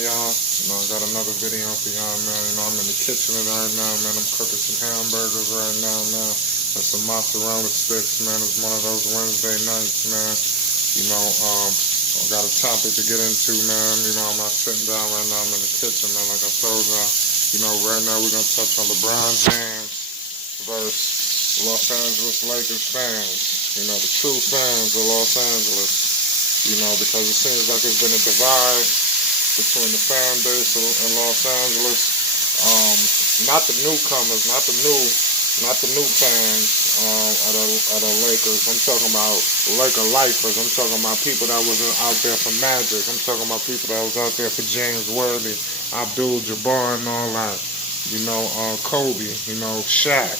y'all? I got another video for y'all, man. I'm in the kitchen right now, man. I'm cooking some hamburgers right now, man. And some mozzarella sticks, man. It's one of those Wednesday nights, man. I got a topic to get into, man. I'm not sitting down right now. I'm in the kitchen, man. Like I told y'all, right now we're going to touch on LeBron James versus Los Angeles Lakers fans. The true fans of Los Angeles. Because it seems like there's been a divide between the fan base in Los Angeles. Not the newcomers, not the new fans of the Lakers. I'm talking about Laker lifers. I'm talking about people that was out there for Magic. I'm talking about people that was out there for James Worthy, Abdul Jabbar, and all that. Kobe. Shaq.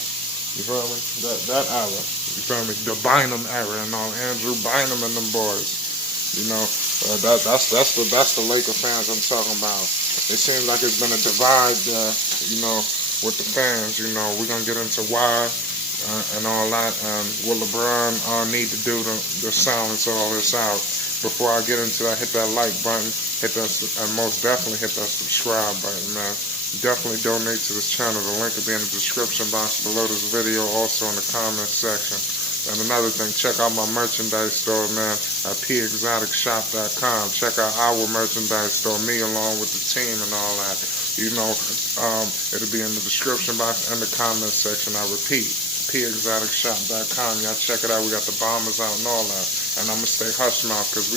You feel me? That era. You feel me? The Bynum era and all. Andrew Bynum and them boys. That's the Laker fans I'm talking about. It seems like it's been a divide there, with the fans. We're going to get into why and all that, and what LeBron need to do to silence all this out. Before I get into that, hit that like button, and most definitely hit that subscribe button, man. Definitely donate to this channel. The link will be in the description box below this video, also in the comment section. And another thing, check out my merchandise store, man, at pexoticshop.com. Check out our merchandise store, me along with the team and all that. It'll be in the description box and the comment section. I repeat, pexoticshop.com. Y'all check it out. We got the bombers out and all that. And I'm going to stay hush mouth because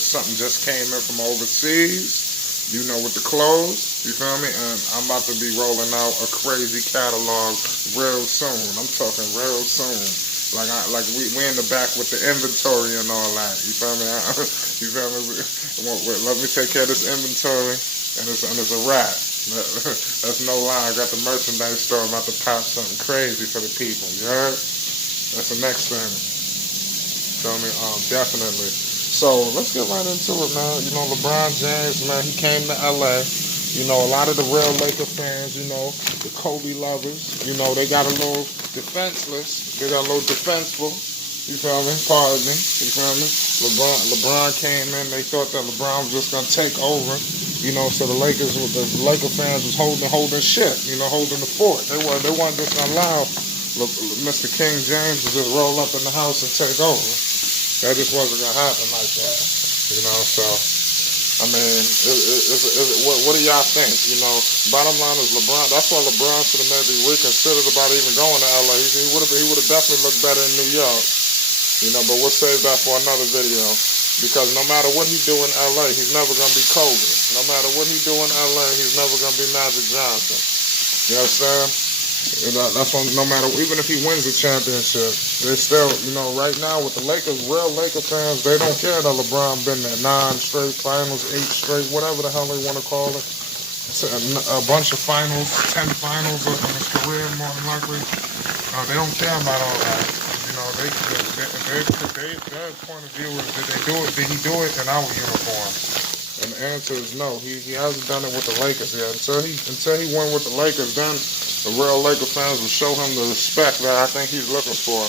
something just came in from overseas. With the clothes, you feel me? And I'm about to be rolling out a crazy catalog real soon. I'm talking real soon. Like we in the back with the inventory and all that. You feel me? You feel me? Let me take care of this inventory, and it's a wrap. That's no lie. I got the merchandise store. I'm about to pop something crazy for the people. You heard? That's the next thing. Feel me? Definitely. So let's get right into it, man. LeBron James, man, he came to LA. A lot of the real Laker fans, the Kobe lovers, they got a little defenseless. They got a little defenseful. You feel me? Pardon me. You feel me? LeBron came in. They thought that LeBron was just gonna take over. So the Laker fans was holding shit. Holding the fort. They weren't just gonna allow Mr. King James to just roll up in the house and take over. That just wasn't gonna happen like that. So. What do y'all think? Bottom line is LeBron. That's why LeBron should have maybe reconsidered about even going to LA. He would have definitely looked better in New York. But we'll save that for another video. Because no matter what he do in LA, he's never gonna be Kobe. No matter what he do in LA, he's never gonna be Magic Johnson. You understand? That's why no matter, even if he wins the championship, they still, right now with the Lakers, real Laker fans, they don't care that LeBron been there 9 straight finals, 8 straight, whatever the hell they want to call it. A bunch of finals, 10 finals in his career, more than likely. They don't care about all that. Their point of view is, did he do it in our uniform? And the answer is no. He hasn't done it with the Lakers yet. Until he went with the Lakers, then the real Laker fans will show him the respect that I think he's looking for.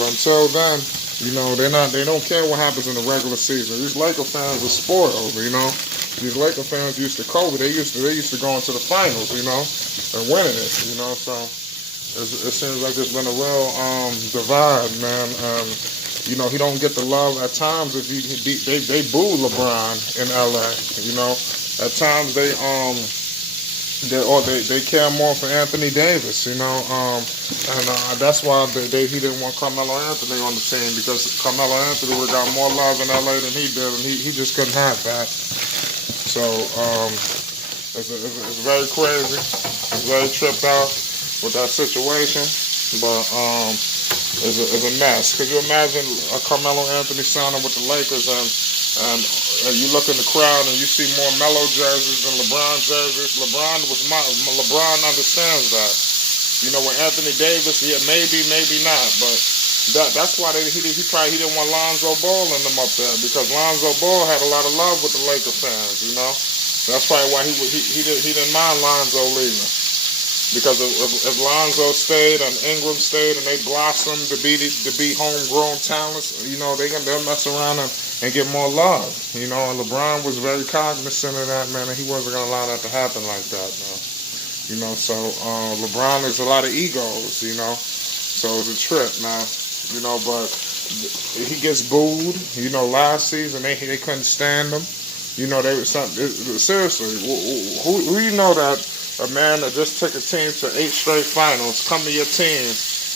But until then, they don't care what happens in the regular season. These Laker fans are spoiled, These Laker fans used to Kobe. They used to go into the finals, and winning it, So it seems like there's been a real divide, man. He don't get the love at times. If they boo LeBron in LA, At times they care more for Anthony Davis, and that's why he didn't want Carmelo Anthony on the team, because Carmelo Anthony would have got more love in LA than he did, and he just couldn't have that. So it's very crazy. It's very tripped out with that situation, but it's a mess. Could you imagine Carmelo Anthony signing with the Lakers, and you look in the crowd and you see more Melo jerseys than LeBron jerseys? LeBron understands that. With Anthony Davis, yeah, maybe not, but that's why he didn't want Lonzo Ball in them up there, because Lonzo Ball had a lot of love with the Laker fans. That's probably why he didn't mind Lonzo leaving. Because if Lonzo stayed and Ingram stayed and they blossomed to be homegrown talents, they'll mess around and get more love. You know, and LeBron was very cognizant of that, man, and he wasn't gonna allow that to happen like that, man. You know, so LeBron is a lot of egos, you know, so it's a trip now, you know, but he gets booed, you know, last season they couldn't stand him. You know, they was something, seriously, who you know that a man that just took a team to 8 straight finals come to your team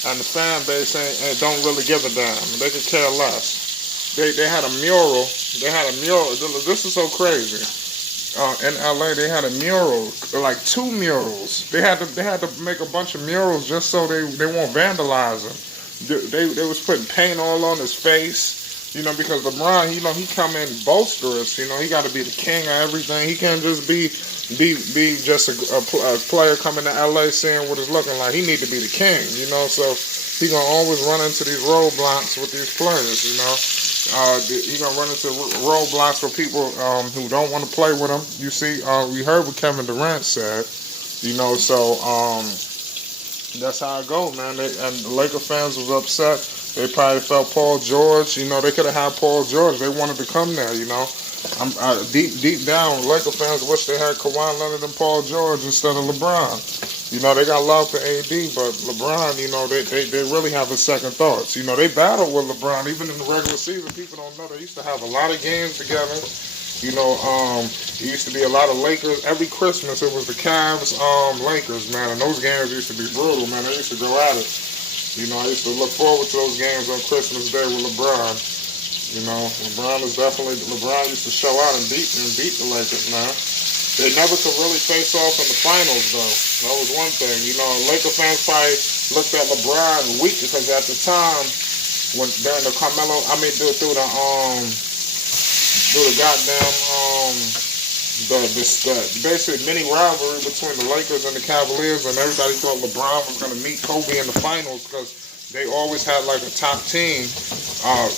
and the fan base don't really give a damn. They could care less. They had a mural. They had a mural. This is so crazy. In LA, they had a mural, like 2 murals. They had to make a bunch of murals just so they won't vandalize him. They was putting paint all on his face. You know, because LeBron, you know, he come in bolsterous. You know, he got to be the king of everything. He can't just be just a player coming to LA saying what it's looking like. He need to be the king. You know, so he gonna always run into these roadblocks with these players. You know, he gonna run into roadblocks with people who don't want to play with him. You see, we heard what Kevin Durant said. You know, so that's how it go, man. And the Laker fans was upset. They probably felt Paul George. You know, they could have had Paul George. They wanted to come there. You know, deep down, Laker fans wish they had Kawhi Leonard and Paul George instead of LeBron. You know, they got love for AD, but LeBron, you know, they really have a second thoughts. You know, they battle with LeBron even in the regular season. People don't know they used to have a lot of games together. You know, it used to be a lot of Lakers. Every Christmas, it was the Cavs, Lakers, man. And those games used to be brutal, man. They used to go at it. You know, I used to look forward to those games on Christmas Day with LeBron. You know, LeBron used to show out and beat the Lakers, man. They never could really face off in the finals, though. That was one thing. You know, Laker fans probably looked at LeBron weak because at the time, when during the Carmelo, through the goddamn the basic mini rivalry between the Lakers and the Cavaliers, and everybody thought LeBron was going to meet Kobe in the finals because they always had like a top team.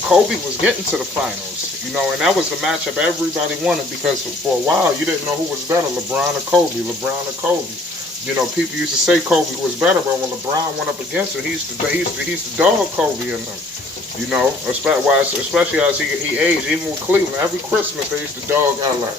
Kobe was getting to the finals, you know, and that was the matchup everybody wanted because for a while you didn't know who was better, LeBron or Kobe. You know, people used to say Kobe was better, but when LeBron went up against it, he used to dog Kobe in them. You know, especially as he aged, even with Cleveland. Every Christmas they used to dog LA.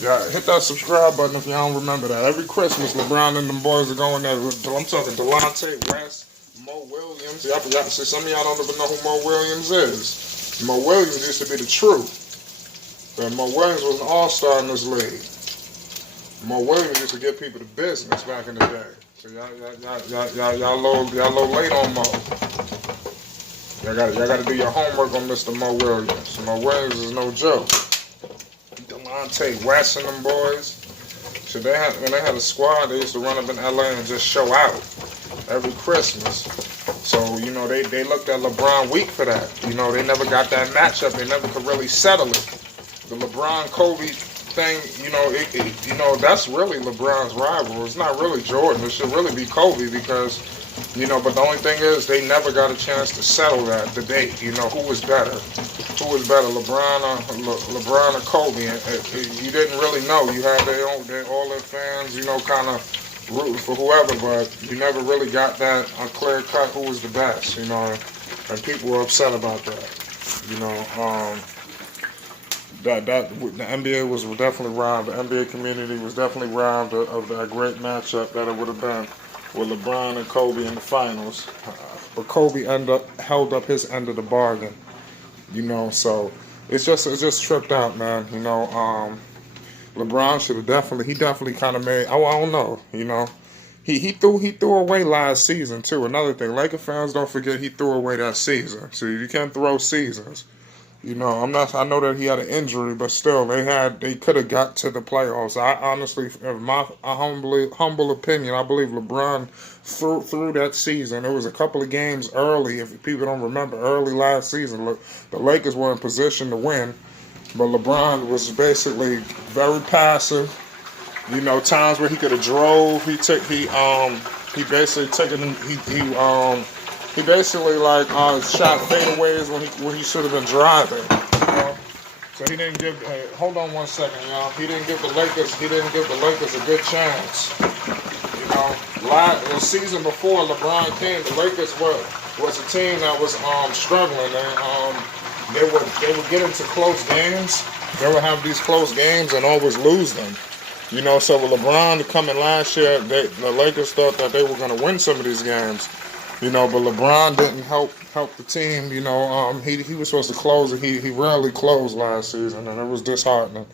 Yeah, hit that subscribe button if y'all don't remember that. Every Christmas, LeBron and them boys are going there. I'm talking Delonte West, Mo Williams. Y'all forgot to say some of y'all don't even know who Mo Williams is. Mo Williams used to be the truth. And Mo Williams was an all-star in this league. Mo Williams used to give people the business back in the day. So y'all low late on Mo. Y'all gotta do your homework on Mr. Mo Williams. Mo Williams is no joke. Delonte West and them boys. So when they had a squad, they used to run up in LA and just show out every Christmas. So, you know, they looked at LeBron weak for that. You know, they never got that matchup. They never could really settle it. The LeBron-Kobe thing, you know, that's really LeBron's rival. It's not really Jordan. It should really be Kobe because, you know, but the only thing is they never got a chance to settle that debate. You know, who was better? Who was better, LeBron or Kobe? And you didn't really know. You had all their fans, you know, kind of rooting for whoever, but you never really got that clear cut who was the best, you know, and people were upset about that. You know, that the NBA was definitely robbed. The NBA community was definitely robbed of that great matchup that it would have been with LeBron and Kobe in the finals. But Kobe held up his end of the bargain. You know, so it's just tripped out, man. You know, LeBron should have definitely kind of made. I don't know. You know, he threw away last season too. Another thing, Laker fans don't forget he threw away that season. So you can't throw seasons. You know, I know that he had an injury, but still, they could have got to the playoffs. I honestly, in my humble opinion, I believe LeBron through that season. There was a couple of games early, if people don't remember, early last season, the Lakers were in position to win, but LeBron was basically very passive. You know, times where he could have drove, he basically shot fadeaways when he should have been driving. You know? So he didn't give. Hold on one second, y'all. He didn't give the Lakers a good chance. You know, the season before LeBron came, the Lakers was a team that was struggling, and they would get into close games. They would have these close games and always lose them. So with LeBron coming last year, the Lakers thought that they were going to win some of these games. But LeBron didn't help the team. He was supposed to close, and he rarely closed last season, and it was disheartening.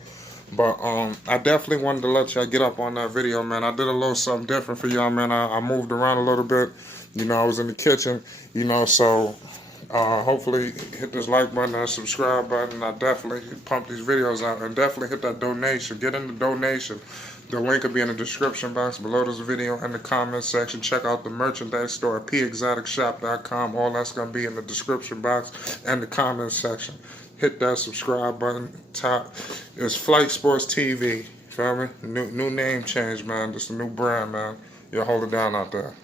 But I definitely wanted to let y'all get up on that video, man. I did a little something different for y'all, man. I moved around a little bit. I was in the kitchen, so hopefully hit this like button and subscribe button. I definitely pump these videos out, and definitely hit that donation. Get in the donation. The link will be in the description box below this video and the comment section. Check out the merchandise store at pexoticshop.com. All that's going to be in the description box and the comment section. Hit that subscribe button. Top is Flight Sports TV. Feel me? New name change, man. Just a new brand, man. Y'all hold it down out there.